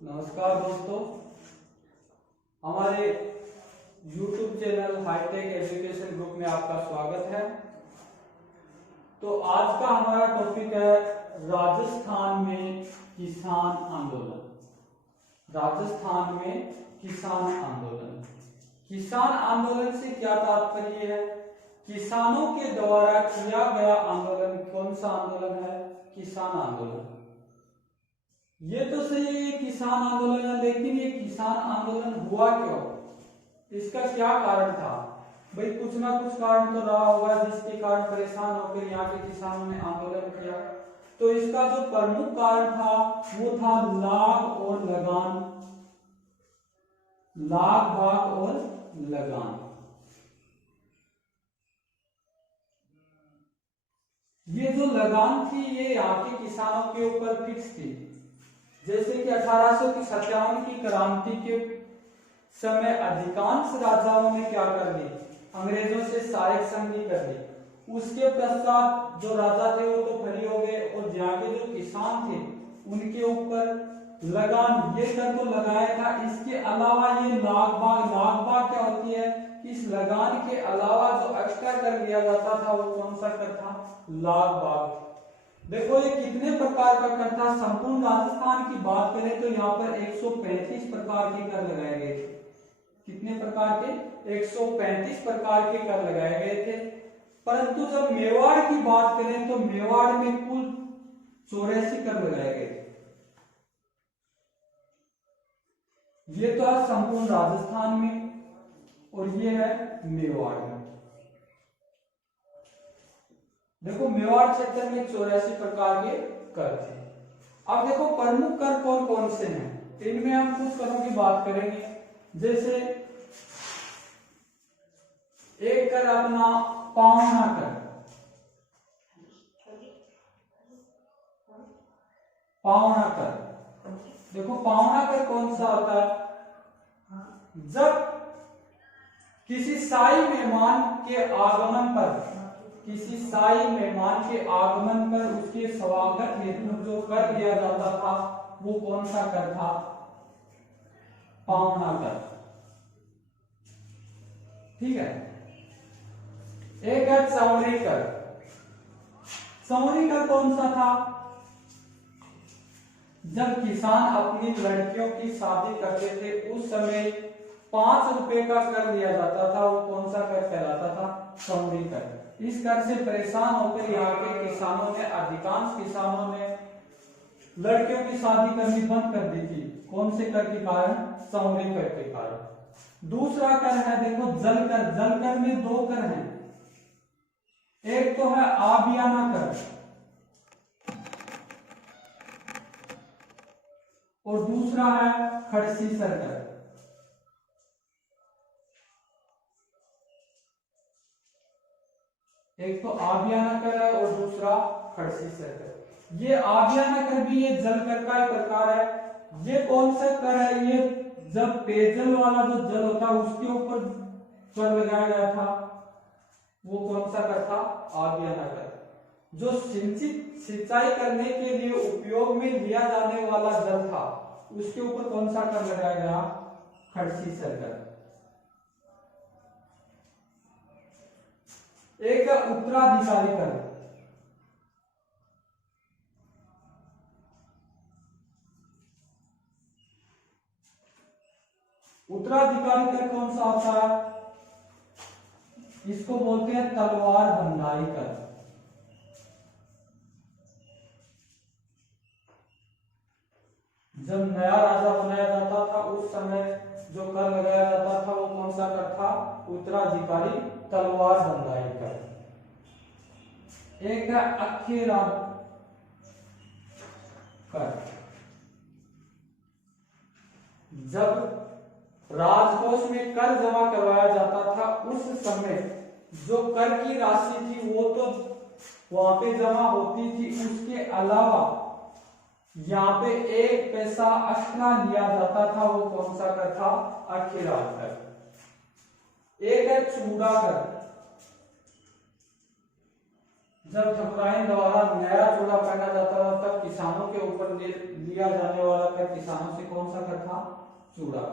नमस्कार दोस्तों, हमारे YouTube channel hi tech education group में आपका स्वागत है। तो आज का हमारा टॉपिक है राजस्थान में किसान आंदोलन। राजस्थान में किसान आंदोलन। किसान आंदोलन से क्या तात्पर्य है? किसानों के द्वारा किया गया आंदोलन। कौन सा आंदोलन है? किसान आंदोलन। ये तो सही है, ये किसान आंदोलन है, लेकिन ये किसान आंदोलन हुआ क्यों? इसका क्या कारण था? भाई कुछ ना कुछ कारण तो रहा होगा जिसके कारण परेशान होकर यहाँ के किसानों ने आंदोलन किया। तो इसका जो प्रमुख कारण था वो था लाग और लगान। लाग भाग और लगान। ये जो लगान थी ये यहाँ के किसानों के ऊपर फिक्स थी। जैसे कि 1857 की क्रांति के समय अधिकांश राजाओं ने क्या कर दी? अंग्रेजों से सहायक संधि कर दी। उसके पश्चात जो राजा थे वो तो फ्री हो गए और यहाँ के जो किसान थे उनके ऊपर लगान ये कर तो लगाया था। इसके अलावा ये नागबाग क्या होती है? इस लगान के अलावा जो एक्स्ट्रा कर लिया जाता था वो कौन सा कर था? लागबाग। देखो ये कितने प्रकार का कर था। संपूर्ण राजस्थान की बात करें तो यहाँ पर 135 प्रकार के कर लगाए गए थे। कितने प्रकार के? 135 प्रकार के कर लगाए गए थे। परंतु जब मेवाड़ की बात करें तो मेवाड़ में कुल 84 कर लगाए गए थे। ये तो है संपूर्ण राजस्थान में और ये है मेवाड़ में। देखो मेवाड़ क्षेत्र में 84 प्रकार के कर थे। अब देखो प्रमुख कर कौन कौन से हैं? इनमें हम कुछ करों की बात करेंगे। जैसे एक कर अपना पावना कर। पावना कर, देखो पावना कर कौन सा होता है? जब किसी शाही मेहमान के आगमन पर उसके स्वागत हेतु जो कर दिया जाता था वो कौन सा कर था? पावना कर। ठीक है। एक है चौरी कर। चौरी कर कौन सा था? जब किसान अपनी लड़कियों की शादी करते थे उस समय 5 रुपए का कर लिया जाता था। वो कौन सा कर कहलाता था? चौरी कर। इस कर से परेशान होकर यहाँ के किसानों ने, अधिकांश किसानों ने लड़कियों की शादी करनी बंद कर दी थी। कौन से कर के कारण? चौरी कर के कारण। दूसरा कर है देखो जल कर। जल कर में 2 कर हैं। एक तो है आबियाना कर और दूसरा है खड़सीसर कर। एक तो आबियाना कर है और दूसरा खड़सीसर कर। ये आबियाना कर भी ये जल कर का प्रकार है। ये कौन सा कर है? ये जब पेयजल वाला जो जल होता है उसके ऊपर कर लगाया गया था वो कौन सा कर था? आबियाना कर। जो सिंचाई करने के लिए उपयोग में लिया जाने वाला जल था उसके ऊपर कौन सा कर लगाया गया? खड़सीसर कर। एक है उत्तराधिकारी कर। उत्तराधिकारी कर कौन सा होता है? इसको बोलते हैं तलवार बंधाई कर। जब नया राजा बनाया जाता था उस समय जो कर लगाया जाता था वो कौन सा कर था? उत्तराधिकारी तलवार बंधाई कर। एक है अखेरा कर। जब राजकोष में कर जमा करवाया जाता था उस समय जो कर की राशि थी वो तो वहां पे जमा होती थी, उसके अलावा यहाँ पे 1 पैसा एक्स्ट्रा लिया जाता था। वो कौन सा कर था? अखेरा कर। एक है चूड़ा कर। जब ठकुराइन द्वारा नया चूड़ा पहना जाता था तब किसानों के ऊपर लिया जाने वाला कर किसानों से कौन सा कर था? चूड़ा।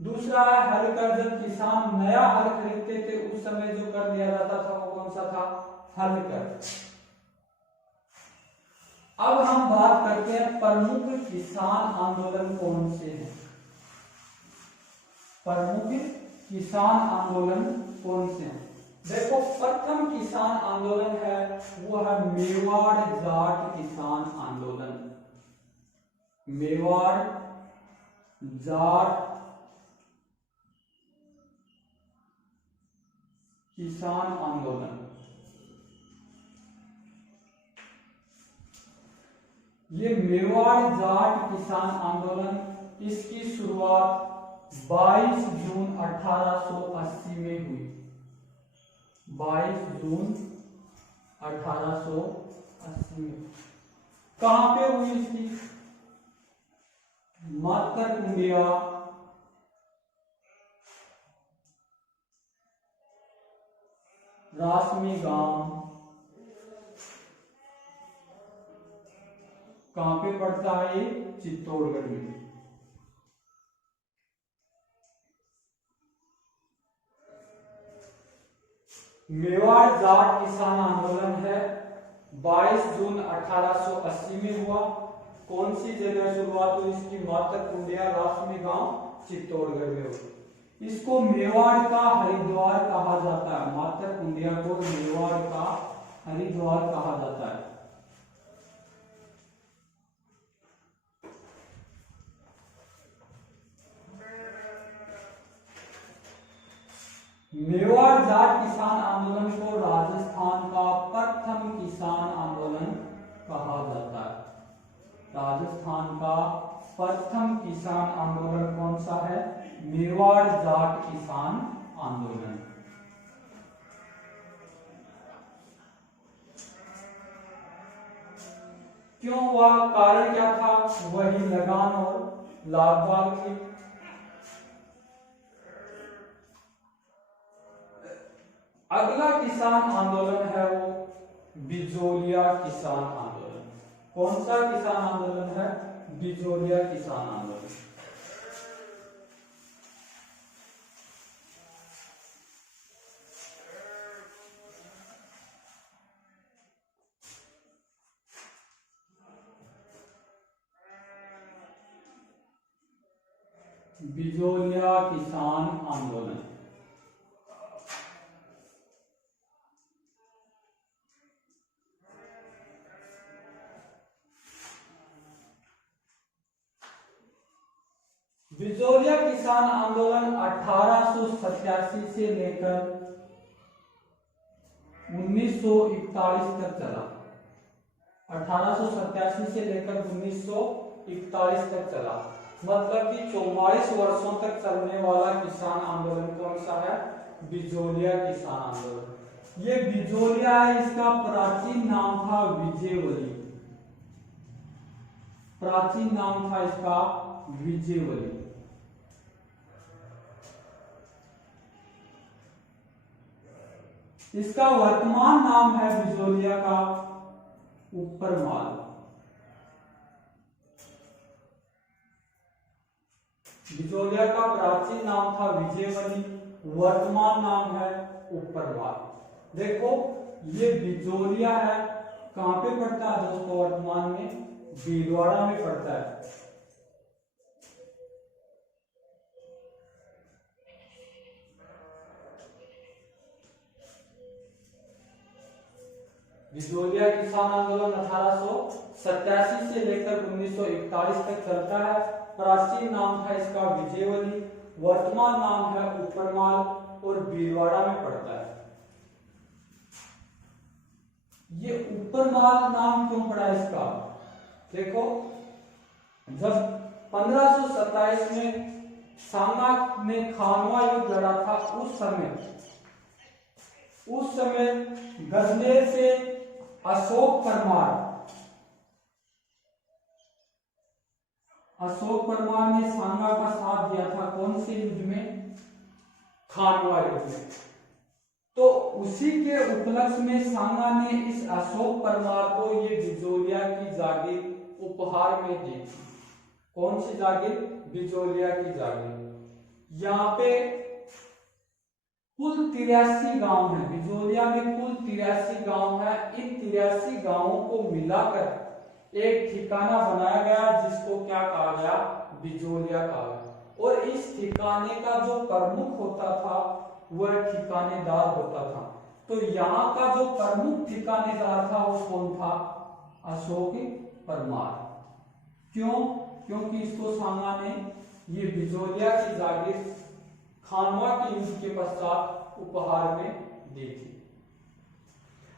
दूसरा है हल कर। जब किसान नया हल खरीदते थे उस समय जो कर दिया जाता था वो कौन सा था? हल कर। अब हम बात करते हैं प्रमुख किसान आंदोलन कौन से हैं। प्रमुख किसान आंदोलन कौन से हैं? देखो, प्रथम किसान आंदोलन है वो है मेवाड़ जाट किसान आंदोलन। मेवाड़ जाट किसान आंदोलन। ये मेवाड़ जाट किसान आंदोलन, इसकी शुरुआत 22 जून 1880 में हुई। 22 जून 1880 में। कहां पे हुई इसकी? मातर कुंडिया, रासमी गांव। कहां पे पड़ता है ये? चित्तौड़गढ़ में। मेवाड़ जाट किसान आंदोलन है 22 जून 1880 में हुआ। कौन सी जगह शुरुआत हुई इसकी? मातर कुंडिया, रासमी गांव, चित्तौड़गढ़ में हुई। इसको मेवाड़ का हरिद्वार कहा जाता है। मातर कुंडिया को मेवाड़ का हरिद्वार कहा जाता है। मेवाड़ जाट किसान आंदोलन को राजस्थान का प्रथम किसान आंदोलन कहा जाता है। राजस्थान का प्रथम किसान आंदोलन कौन सा है? मेवाड़ जाट किसान आंदोलन। क्यों हुआ? कारण क्या था? वही लगान और लाग की। अगला किसान आंदोलन है वो बिजोलिया किसान आंदोलन। कौन सा किसान आंदोलन है? बिजोलिया किसान आंदोलन। बिजोलिया किसान आंदोलन। बिजोलिया किसान आंदोलन 1887 से लेकर 1941 तक चला। 1887 से लेकर 1941 तक चला। मतलब कि 44 वर्षों तक चलने वाला किसान आंदोलन कौन सा है? बिजोलिया किसान आंदोलन। ये बिजोलिया है, इसका प्राचीन नाम था विजयवली। प्राचीन नाम था इसका विजयवली। इसका वर्तमान नाम है बिजोलिया का ऊपरमाल। बिजोलिया का प्राचीन नाम था विजयवली, वर्तमान नाम है ऊपरमाल। देखो, ये बिजोलिया है, कहां पे पड़ता है दोस्तों? वर्तमान में भीलवाड़ा में पड़ता है। बिजोलिया किसान आंदोलन 1887 से लेकर 1941 तक चलता है। प्राचीन नाम था इसका विजयवली, वर्तमान नाम है ऊपरमाल और भीलवाड़ा में पड़ता है। ये ऊपरमाल नाम क्यों पड़ा इसका? देखो, जब 1527 में सांगा ने खानवा युद्ध लड़ा था, उस समय गजनेर से अशोक परमार ने सांगा का साथ दिया था। कौन से युद्ध में? खानवा युद्ध में। तो उसी के उपलक्ष्य में सांगा ने इस अशोक परमार को ये बिजोलिया की जागीर उपहार में दी थी। कौन सी जागीर? बिजोलिया की जागीर। यहाँ पे कुल 83 गांव है, बिजोलिया में कुल 83 गांव है। इन 83 गांवों को मिलाकर एक ठिकाना बनाया गया जिसको क्या कहा गया? बिजोलिया कहा गया। और इस ठिकाने का जो प्रमुख होता था वह ठिकानेदार होता था। तो यहाँ का जो प्रमुख ठिकानेदार था वो कौन था? अशोक परमार। क्यों? क्योंकि इसको सांगा ने ये बिजोलिया की जागीर खानवा के युद्ध के पश्चात उपहार में दी थी।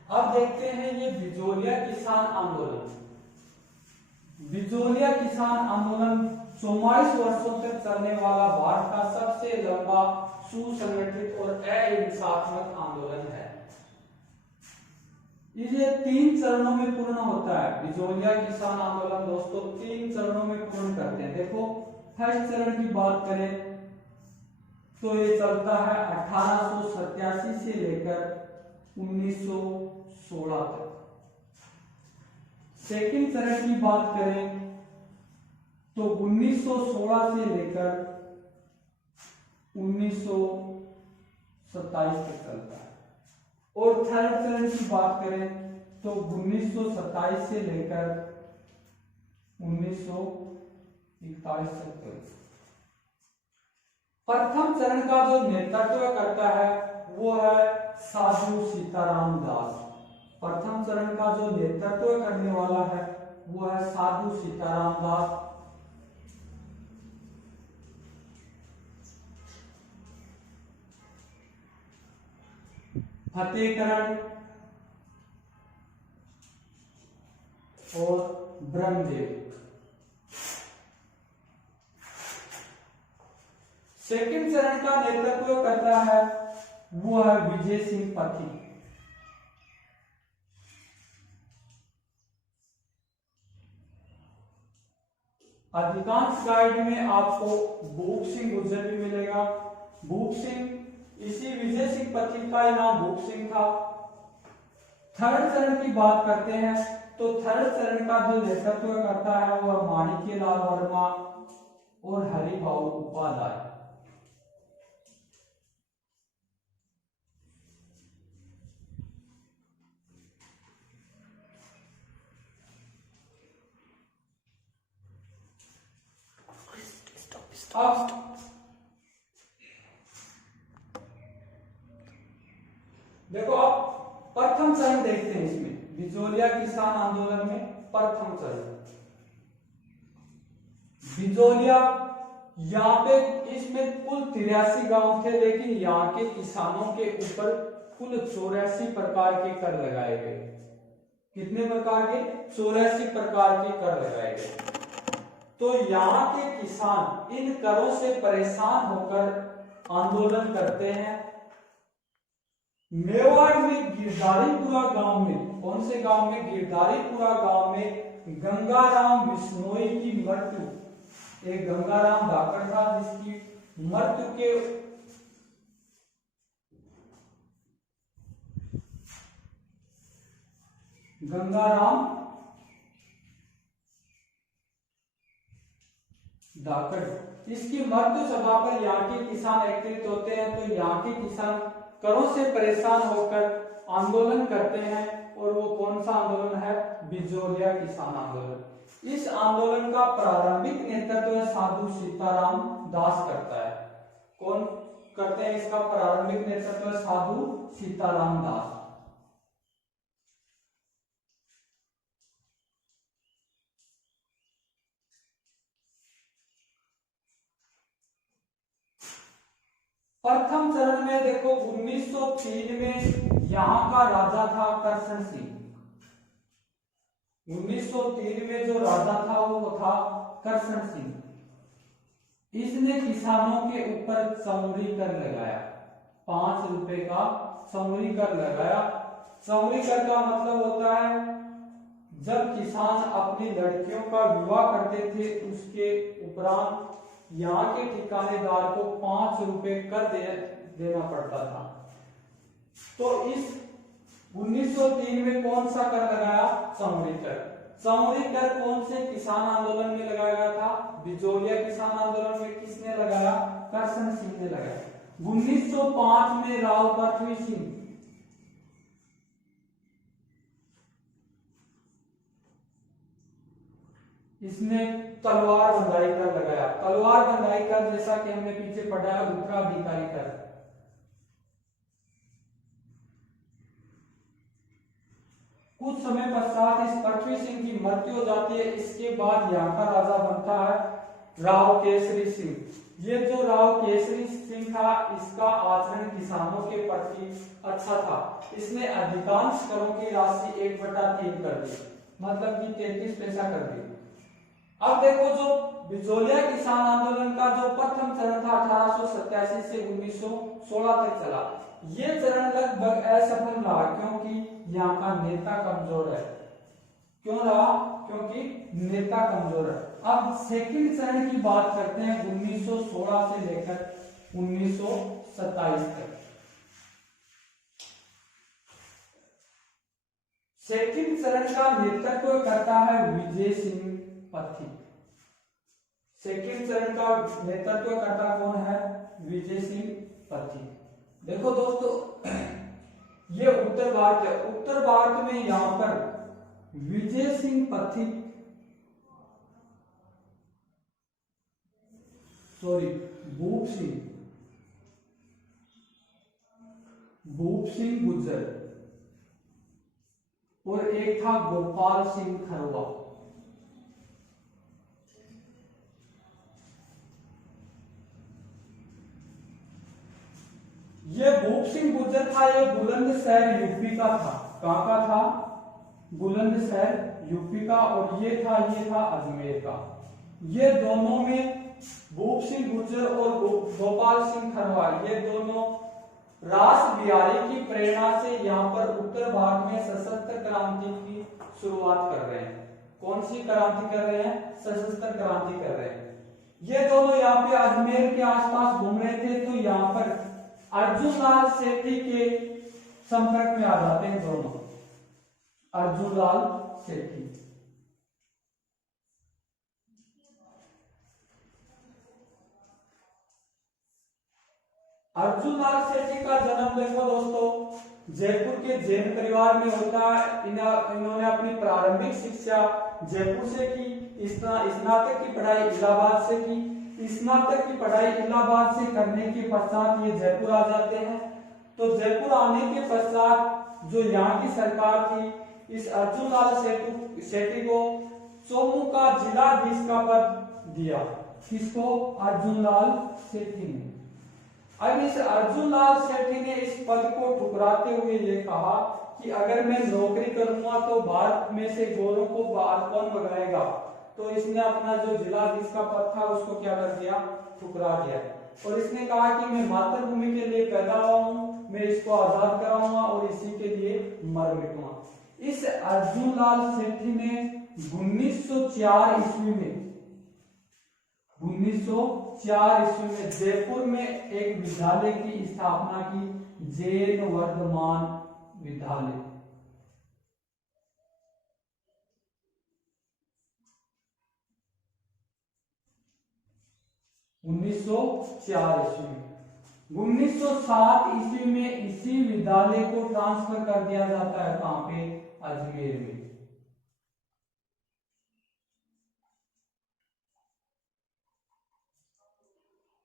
अब देखते हैं ये बिजोलिया किसान आंदोलन। बिजोलिया किसान आंदोलन 44 वर्षों तक चलने वाला भारत का सबसे लंबा सुसंगठित और अहिंसात्मक आंदोलन है। ये 3 चरणों में पूर्ण होता है। बिजोलिया किसान आंदोलन दोस्तों 3 चरणों में पूर्ण करते हैं। देखो फर्स्ट चरण की बात करें तो ये चलता है 1887 से लेकर 1916 तक। सेकंड चरण की बात करें तो 1916 से लेकर 1927 तक चलता है। और थर्ड चरण की बात करें तो 1927 से लेकर 1941 तक चलता है। प्रथम चरण का जो नेतृत्व करता है वो है साधु सीताराम दास। प्रथम चरण का जो नेतृत्व करने वाला है वो है साधु सीताराम दास। फतेहकरण और ब्रह्मदेव। सेकंड चरण का नेतृत्व करता है वो है विजय सिंह पथिक। अधिकांश गाइड में आपको भूप सिंह गुर्जर भी मिलेगा। भूप सिंह, इसी विजय सिंह पथिक का नाम भूप सिंह था। थर्ड चरण की बात करते हैं तो थर्ड चरण का जो नेतृत्व करता है वह माणिक्यलाल वर्मा और हरिभाऊ उपाध्याय। अब देखो आप प्रथम चरण देखते हैं इसमें बिजोलिया किसान आंदोलन में। प्रथम चरण बिजोलिया, यहाँ पे इसमें कुल 83 गांव थे, लेकिन यहाँ के किसानों के ऊपर कुल 84 प्रकार के कर लगाए गए। कितने प्रकार के? 84 प्रकार के कर लगाए गए। तो यहाँ के किसान इन करों से परेशान होकर आंदोलन करते हैं। मेवाड़ में गिरधारीपुरा गांव में, कौन से गांव में? गिरधारीपुरा गांव में गंगाराम बिश्नोई की मृत्यु, एक गंगाराम धाकड़ था जिसकी मृत्यु के गंगाराम धाकड़, इसकी मृत्यु सभा पर यहाँ के किसान एकत्रित होते हैं। तो यहाँ के किसान करों से परेशान होकर आंदोलन करते हैं और वो कौन सा आंदोलन है? बिजोलिया किसान आंदोलन। इस आंदोलन का प्रारंभिक नेतृत्व साधु सीताराम दास करता है। कौन करते हैं इसका प्रारंभिक नेतृत्व? साधु सीताराम दास। प्रथम चरण में देखो 1903 में यहाँ का राजा था करशन सिंह। 1903 में जो राजा था वो था करशन सिंह। इसने किसानों के ऊपर चौरी कर लगाया, 5 रुपए का चौरी कर लगाया। चौरी कर का मतलब होता है जब किसान अपनी लड़कियों का विवाह करते थे उसके उपरांत यहाँ के ठिकानेदार को 5 रुपए कर देना पड़ता था। तो इस 1903 में कौन सा कर लगाया? सामूहिक कर। सामूहिक कर कौन से किसान आंदोलन में लगाया गया था? बिजोलिया किसान आंदोलन में किसने लगाया? करशन सिंह ने लगाया। 1905 में राव पृथ्वी सिंह, इसने तलवार बंधाई कर लगाया। तलवार बंधाई कर जैसा कि हमने पीछे पढ़ा है उत्तराधिकारी कर। कुछ समय पश्चात इस पृथ्वी सिंह की मृत्यु हो जाती है। इसके बाद यहाँ का राजा बनता है राव केसरी सिंह। ये जो राव केसरी सिंह था, इसका आचरण किसानों के प्रति अच्छा था। इसने अधिकांश करों की राशि 1/3 कर दी, मतलब कि 33 पैसा कर दी। अब देखो, जो बिजोलिया किसान आंदोलन का जो प्रथम चरण था 1887 से 1916 तक चला, ये चरण लगभग असफल रहा, क्योंकि यहाँ का नेता कमजोर है। क्यों रहा? क्योंकि नेता कमजोर है। अब सेकंड चरण की बात करते हैं 1916 से लेकर 1927 तक। सेकंड चरण का नेतृत्व करता है विजय सिंह पथिक। सेकंड चरण का नेतृत्व करता कौन है? विजय सिंह पथिक। देखो दोस्तों, ये उत्तर भारत है। उत्तर भारत में यहां पर विजय सिंह पथिक, भूप सिंह गुज्जर और एक था गोपाल सिंह खरवा। ये भूप सिंह गुज्जर था, ये बुलंदशहर यूपी का था। कहां का था? बुलंदशहर यूपी का। और ये था अजमेर का। ये दोनों में भूप सिंह गुज्जर और गोपाल सिंह खरवा, ये दोनों रास बिहारी की प्रेरणा से यहाँ पर उत्तर भारत में सशस्त्र क्रांति की शुरुआत कर रहे हैं। कौन सी क्रांति कर रहे हैं? सशस्त्र क्रांति कर रहे हैं। ये दोनों यहाँ पे अजमेर के आसपास घूम रहे थे, तो यहाँ पर अर्जुन लाल सेठी के संपर्क में आ जाते हैं दोनों। अर्जुन लाल सेठी, अर्जुन लाल सेठी का जन्म देखो दोस्तों, जयपुर के जैन परिवार में होता है। इन्होंने अपनी प्रारंभिक शिक्षा जयपुर से की। स्नातक की पढ़ाई इलाहाबाद से की। स्नातक की पढ़ाई इलाहाबाद से करने के पश्चात ये जयपुर आ जाते हैं। तो जयपुर आने के पश्चात जो यहाँ की सरकार थी, इस अर्जुन लाल सेठी को चौमू का जिलाधीश का पद दिया। किसको? अर्जुन लाल सेठी ने। अब इस अर्जुन लाल सेठी ने इस पद को ठुकराते हुए ये कहा कि अगर मैं नौकरी करूंगा तो भारत में से गोरों को बाहर कौन भगाएगा। तो इसने अपना जो जिलाधीश का पद था उसको क्या कर दिया? ठुकरा दिया। और इसने कहा कि मैं मातृभूमि के लिए पैदा हुआ हूं, मैं इसको आजाद कराऊंगा और इसी के लिए मर मिटूंगा। इस अर्जुन लाल सेठी ने 1904 ईस्वी में जयपुर में एक विद्यालय की स्थापना की, जैन वर्धमान विद्यालय। ईस्वी में 1907 ईस्वी में इसी विद्यालय को ट्रांसफर कर दिया जाता है। कहां पे? अजमेर में।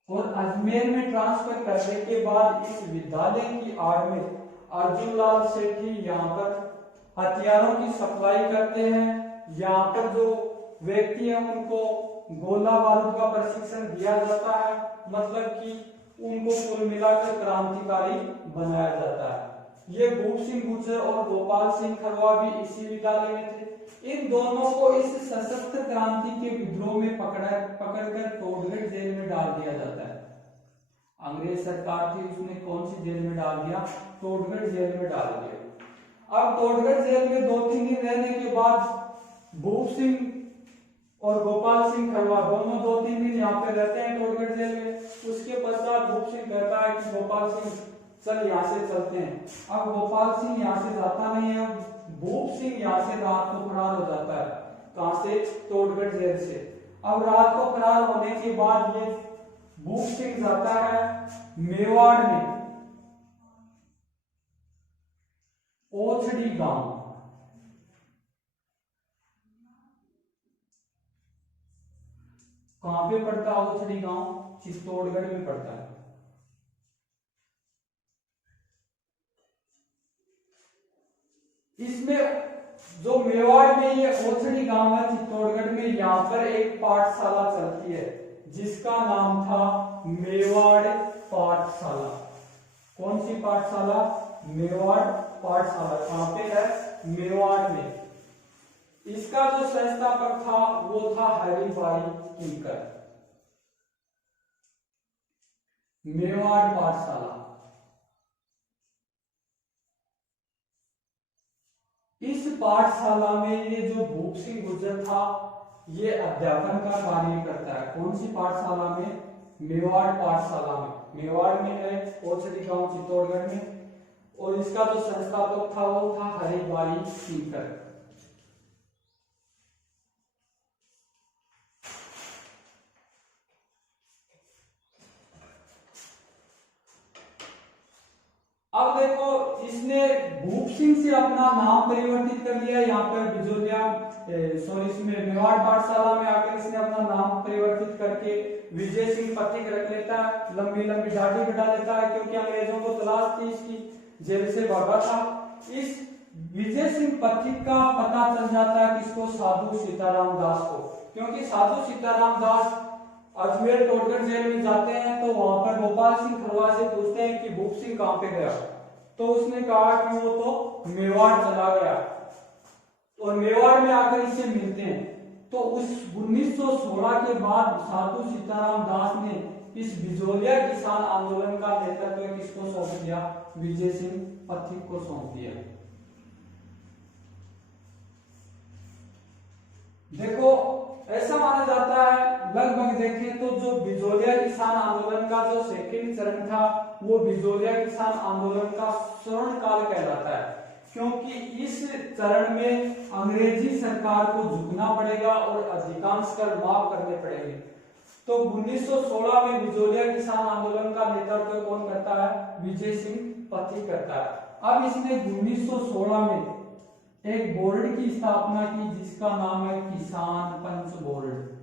और अजमेर में ट्रांसफर करने के बाद इस विद्यालय की आड़ में अर्जुन लाल सेठी यहाँ पर हथियारों की सप्लाई करते हैं। यहाँ पर जो व्यक्ति है उनको गोला बारूद का प्रशिक्षण दिया जाता है, मतलब कि उनको कुल मिलाकर क्रांतिकारी बनाया जाता है। ये भूप सिंह गुर्जर और गोपाल सिंह खरवा भी इसी विद्यालय में थे। इन दोनों को इस सशस्त्र क्रांति के विद्रोह में पकड़कर टोडगढ़ जेल में डाल दिया जाता है। अंग्रेज सरकार थी, उसने कौन सी जेल में डाल दिया? टोडगढ़ जेल में डाल दिया। अब टोडगढ़ जेल में 2-3 दिन रहने के बाद भूप सिंह और गोपाल सिंह खरवा दोनों 2-3 दिन यहाँ पे रहते हैं टोडगढ़ जेल में। उसके पश्चात भूप सिंह कहता है कि गोपाल सिंह चल यहाँ से चलते हैं। अब गोपाल सिंह यहाँ से जाता नहीं है, अब भूप सिंह यहाँ से रात को फरार हो जाता है। कहां से? तोड़गढ़ जेल से। अब रात को फरार होने के बाद ये भूप सिंह जाता है मेवाड़ में ओछड़ी गांव। कहां पे पड़ता है ओछड़ी गांव? चित्तौड़गढ़ में पड़ता है। इसमें जो मेवाड़ में ये ओछड़ी गांव है चित्तौड़गढ़ में, यहाँ पर एक पाठशाला चलती है जिसका नाम था मेवाड़ पाठशाला। कौन सी पाठशाला? मेवाड़ पाठशाला। कहां पे है? मेवाड़ में। इसका जो संस्थापक था वो था हरिभाई किंकर। मेवाड़ पाठशाला। इस पाठशाला में ये जो भूप सिंह गुर्जर था ये अध्यापन का कार्य करता है। कौन सी पाठशाला में? मेवाड़ पाठशाला में। मेवाड़ में है, ओछड़ी गांव चित्तौड़गढ़ में। और इसका जो संस्थापक था वो था हरिभाई किंकर। अब देखो इसने भूप सिंह से अपना नाम परिवर्तित कर लिया। यहाँ पर बिजोलिया इसमें मेवाड़ पाठशाला में आकर इसने अपना नाम परिवर्तित करके विजय सिंह पथिक रख लेता है। लंबी लंबी दाढ़ी बढ़ा लेता है क्योंकि अंग्रेजों को तलाश थी इसकी, जेल से भागा था। इस विजय सिंह पथिक का पता चल जाता है किसको? साधु सीताराम दास को। क्योंकि साधु सीताराम दास अजमेर तोड़गढ़ जेल में जाते हैं तो वहां पर गोपाल सिंह खरवार से पूछते हैं कि भूप सिंह कहां पे गया, तो उसने कहा कि वो तो मेवाड़ चला गया। और मेवाड़ में आकर इससे मिलते हैं। तो उस 1916 के बाद साधु सीताराम दास ने इस बिजोलिया किसान आंदोलन का नेतृत्व किसको सौंप दिया? विजय सिंह पथिक को सौंप दिया। देखो ऐसा माना जाता है, लगभग देखें तो जो बिजोलिया किसान आंदोलन का जो सेकंड चरण था वो बिजोलिया किसान आंदोलन का स्वर्ण काल कहलाता है। क्योंकि इस चरण में अंग्रेजी सरकार को झुकना पड़ेगा और अधिकांश कर माफ करने पड़ेंगे। तो 1916 में बिजोलिया किसान आंदोलन का नेतृत्व कौन करता है? विजय सिंह पथिक करता है। अब इसने 1916 में एक बोर्ड की स्थापना की जिसका नाम है किसान पंच बोर्ड।